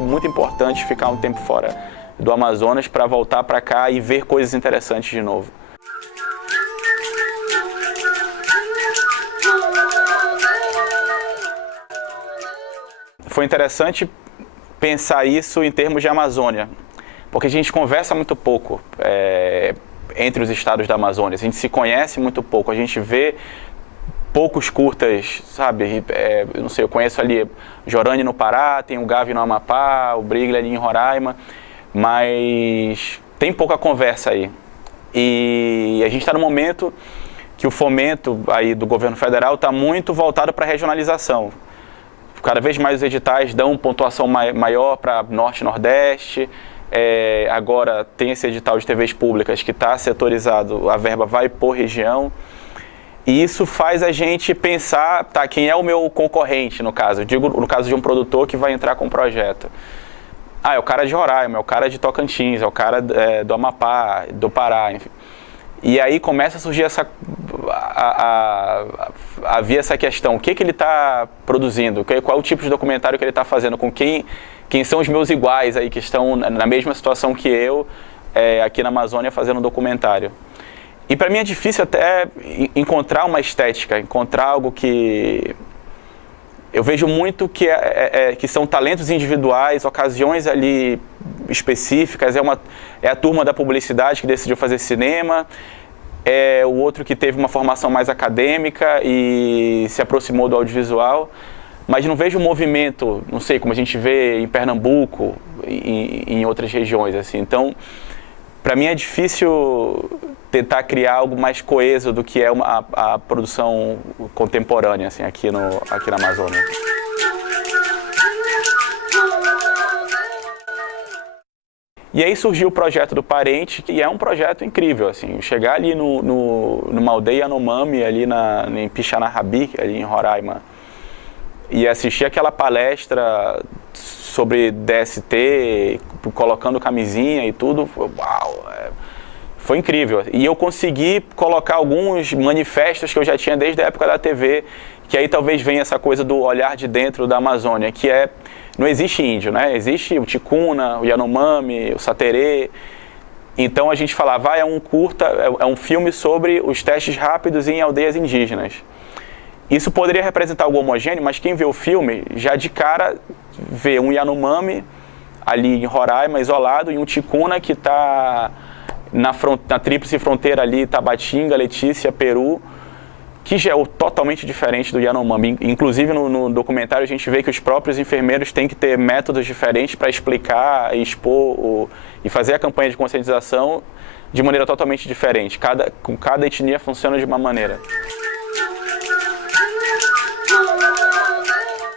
foi muito importante ficar um tempo fora do Amazonas para voltar para cá e ver coisas interessantes de novo. Foi interessante pensar isso em termos de Amazônia, porque a gente conversa muito pouco entre os estados da Amazônia, a gente se conhece muito pouco, a gente vê poucos curtas, sabe? Eu não sei, eu conheço ali Jorânia no Pará, tem o Gavi no Amapá, o Briglia ali em Roraima, mas tem pouca conversa aí. E a gente está no momento que o fomento aí do governo federal está muito voltado para a regionalização. Cada vez mais os editais dão pontuação maior para Norte e Nordeste. Agora tem esse edital de TVs públicas que está setorizado, a verba vai por região. E isso faz a gente pensar, tá, quem é o meu concorrente no caso? Eu digo no caso de um produtor que vai entrar com um projeto. É o cara de Roraima, é o cara de Tocantins, é o cara do Amapá, do Pará, enfim. E aí começa a surgir havia essa questão, o que ele está produzindo, qual é o tipo de documentário que ele está fazendo, com quem são os meus iguais aí que estão na mesma situação que eu, aqui na Amazônia fazendo um documentário. E para mim é difícil até encontrar uma estética, encontrar algo que... Eu vejo muito que são talentos individuais, ocasiões ali específicas, é a turma da publicidade que decidiu fazer cinema, é o outro que teve uma formação mais acadêmica e se aproximou do audiovisual, mas não vejo um movimento, não sei, como a gente vê em Pernambuco e em outras regiões, assim. Então, para mim é difícil tentar criar algo mais coeso do que é a produção contemporânea, assim, aqui na Amazônia. E aí surgiu o projeto do Parente, que é um projeto incrível, assim, chegar ali numa aldeia Yanomami, ali em Pixanarrabi, ali em Roraima, e assistir aquela palestra sobre DST, colocando camisinha e tudo, uau, foi incrível. E eu consegui colocar alguns manifestos que eu já tinha desde a época da TV, que aí talvez venha essa coisa do olhar de dentro da Amazônia, que não existe índio, né? Existe o Ticuna, o Yanomami, o Saterê. Então a gente falava, é um curta, é um filme sobre os testes rápidos em aldeias indígenas. Isso poderia representar algo homogêneo, mas quem vê o filme já de cara vê um Yanomami ali em Roraima, isolado, e um Ticuna que está na tríplice fronteira ali, Tabatinga, Letícia, Peru, que já é totalmente diferente do Yanomami. Inclusive no documentário a gente vê que os próprios enfermeiros têm que ter métodos diferentes para explicar, expor e fazer a campanha de conscientização de maneira totalmente diferente. Cada etnia funciona de uma maneira.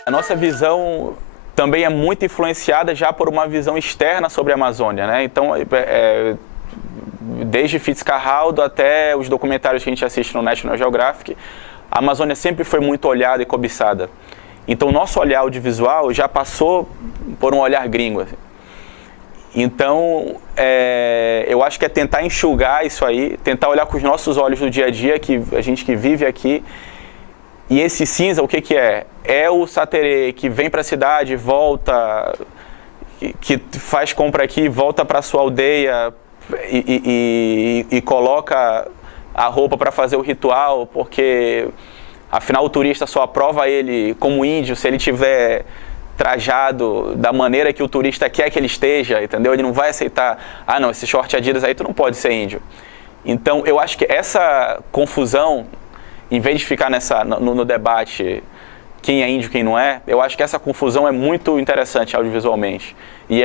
A nossa visão também é muito influenciada já por uma visão externa sobre a Amazônia, né? Então, desde Fitzcarraldo até os documentários que a gente assiste no National Geographic, a Amazônia sempre foi muito olhada e cobiçada. Então, o nosso olhar audiovisual já passou por um olhar gringo, assim. Então, eu acho que é tentar enxugar isso aí, tentar olhar com os nossos olhos do dia a dia, a gente que vive aqui. E esse cinza, o que é? É o Saterê que vem para a cidade, volta, que faz compra aqui, volta para a sua aldeia e coloca a roupa para fazer o ritual, porque afinal o turista só aprova ele como índio se ele tiver trajado da maneira que o turista quer que ele esteja, entendeu? Ele não vai aceitar, não, esse short Adidas aí tu não pode ser índio. Então eu acho que essa confusão, em vez de ficar no debate quem é índio e quem não é, eu acho que essa confusão é muito interessante audiovisualmente. E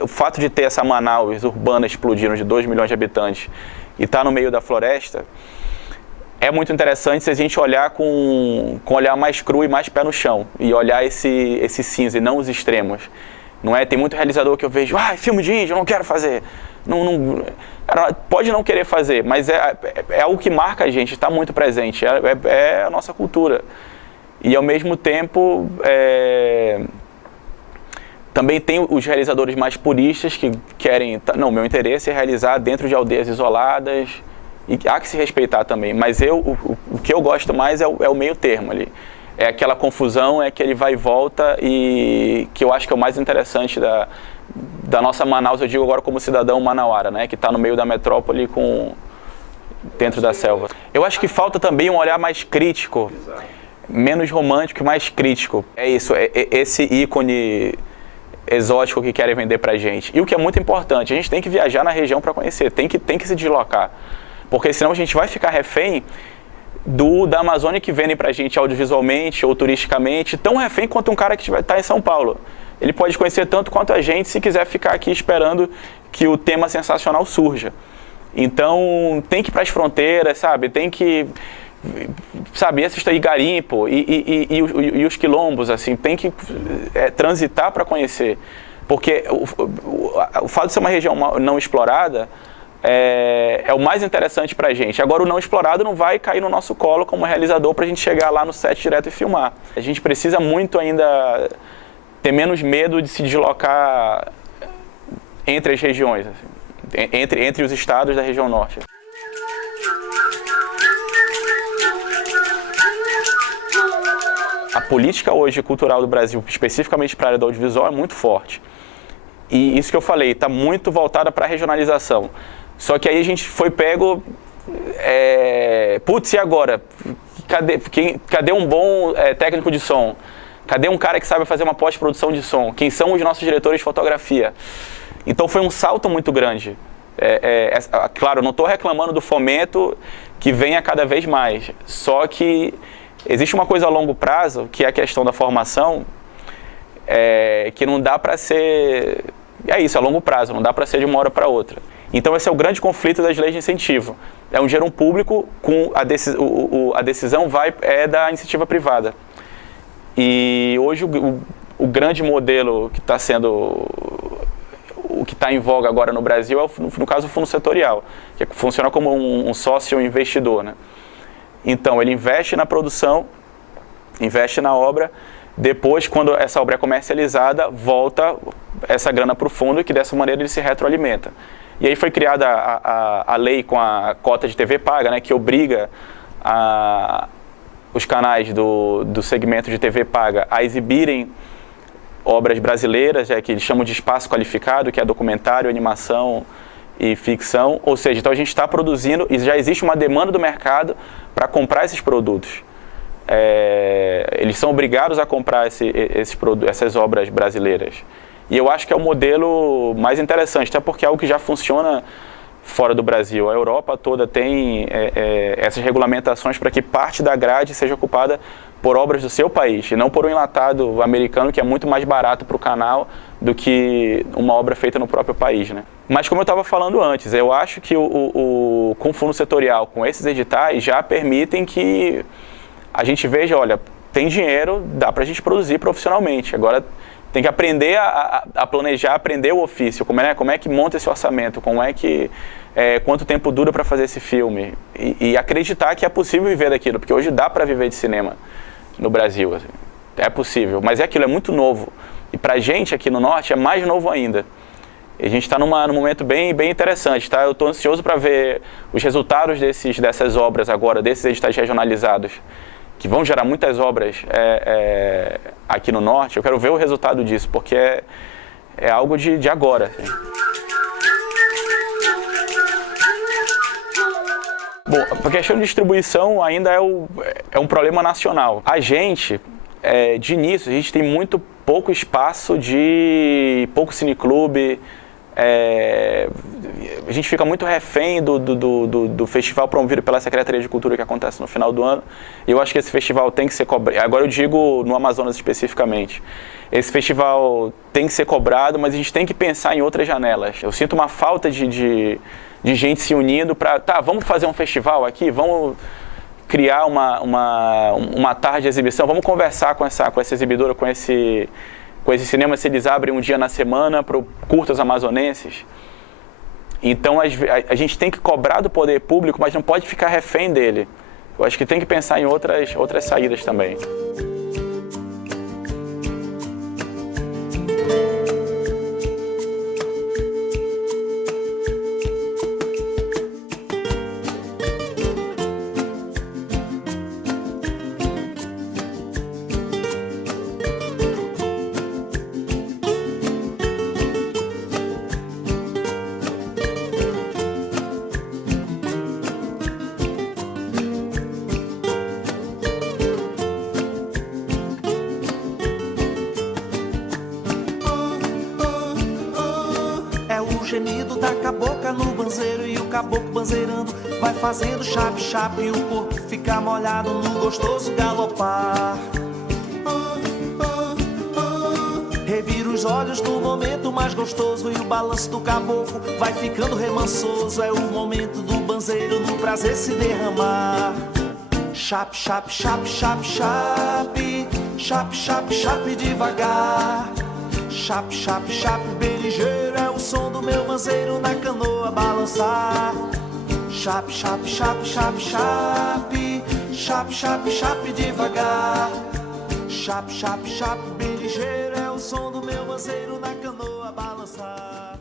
o fato de ter essa Manaus urbana explodindo de 2 milhões de habitantes e estar no meio da floresta, é muito interessante se a gente olhar com um olhar mais cru e mais pé no chão, e olhar esse cinza e não os extremos. Não é? Tem muito realizador que eu vejo, filme de índio, eu não quero fazer. Cara, pode não querer fazer, mas é algo que marca a gente, está muito presente, é a nossa cultura. E ao mesmo tempo, também tem os realizadores mais puristas que querem, não, meu interesse é realizar dentro de aldeias isoladas, e há que se respeitar também, mas o que eu gosto mais é o meio termo ali. é aquela confusão, é aquele vai e volta, e que eu acho que é o mais interessante da nossa Manaus, eu digo agora como cidadão manauara, né, que está no meio da metrópole dentro da selva. Eu acho que falta também um olhar mais crítico, menos romântico e mais crítico. É isso, esse ícone exótico que querem vender pra gente. E o que é muito importante, a gente tem que viajar na região para conhecer, tem que se deslocar. Porque senão a gente vai ficar refém da Amazônia que vendem pra gente audiovisualmente ou turisticamente, tão refém quanto um cara que está em São Paulo. Ele pode conhecer tanto quanto a gente se quiser ficar aqui esperando que o tema sensacional surja. Então, tem que ir para as fronteiras, sabe? Tem que, sabe, assistir aí garimpo e os quilombos, assim, tem que transitar para conhecer. Porque o fato de ser uma região não explorada é o mais interessante para a gente. Agora, o não explorado não vai cair no nosso colo como realizador para a gente chegar lá no set direto e filmar. A gente precisa muito ainda ter menos medo de se deslocar entre as regiões, assim, entre os estados da região norte. A política hoje cultural do Brasil, especificamente para a área do audiovisual, é muito forte. E isso que eu falei, está muito voltada para a regionalização. Só que aí a gente foi pego, putz, e agora? Cadê um bom técnico de som? Cadê um cara que sabe fazer uma pós-produção de som? Quem são os nossos diretores de fotografia? Então foi um salto muito grande. Claro, eu não estou reclamando do fomento que venha cada vez mais. Só que existe uma coisa a longo prazo, que é a questão da formação, que não dá para ser... É isso, a longo prazo, não dá para ser de uma hora para outra. Então esse é o grande conflito das leis de incentivo. É um dinheiro público, com a decisão da iniciativa privada. E hoje o grande modelo que está sendo... O que está em voga agora no Brasil é, no caso, o fundo setorial, que funciona como um sócio investidor, né? Então, ele investe na produção, investe na obra, depois, quando essa obra é comercializada, volta essa grana para o fundo e que dessa maneira ele se retroalimenta. E aí foi criada a lei com a cota de TV paga, né, que obriga os canais do segmento de TV paga a exibirem obras brasileiras, que eles chamam de espaço qualificado, que é documentário, animação e ficção. Ou seja, então a gente está produzindo e já existe uma demanda do mercado para comprar esses produtos. Eles são obrigados a comprar essas obras brasileiras. E eu acho que é o modelo mais interessante, até porque é algo que já funciona fora do Brasil. A Europa toda tem essas regulamentações para que parte da grade seja ocupada por obras do seu país, e não por um enlatado americano que é muito mais barato para o canal do que uma obra feita no próprio país, né? Mas como eu estava falando antes, eu acho que com o fundo setorial, com esses editais, já permitem que a gente veja, olha, tem dinheiro, dá para a gente produzir profissionalmente. Agora tem que aprender a planejar, aprender o ofício, como é que monta esse orçamento, quanto tempo dura para fazer esse filme, e acreditar que é possível viver daquilo, porque hoje dá para viver de cinema no Brasil, assim. É possível, mas é muito novo, e para a gente aqui no Norte é mais novo ainda. E a gente está num momento bem interessante, tá? Eu estou ansioso para ver os resultados dessas obras agora, desses editais regionalizados, que vão gerar muitas obras aqui no Norte. Eu quero ver o resultado disso, porque é algo de agora, assim. Bom, a questão de distribuição ainda é um problema nacional. A gente, de início, a gente tem muito pouco espaço pouco cineclube. A gente fica muito refém do festival promovido pela Secretaria de Cultura que acontece no final do ano. E eu acho que esse festival tem que ser cobrado. Agora eu digo no Amazonas especificamente. Esse festival tem que ser cobrado, mas a gente tem que pensar em outras janelas. Eu sinto uma falta de gente se unindo para... Tá, vamos fazer um festival aqui, vamos criar uma tarde de exibição, vamos conversar com essa exibidora, com esse cinema, se eles abrem um dia na semana para curtas amazonenses. Então a gente tem que cobrar do poder público, mas não pode ficar refém dele. Eu acho que tem que pensar em outras saídas também. gemido da cabocla no banzeiro, e o caboclo banzeirando vai fazendo chape-chape, e o corpo fica molhado no gostoso galopar. Revira os olhos no momento mais gostoso, e o balanço do caboclo vai ficando remansoso. É o momento do banzeiro no prazer se derramar. Chape, chape, chape, chape, chape, chape, chape, chape devagar. Chape, chape, chape, bem ligeiro, é o som do meu banzeiro na canoa balançar. Chape, chape, chape, chape, chape, chape, chape, chape devagar. Chape, chape, chape, bem ligeiro, é o som do meu banzeiro na canoa balançar.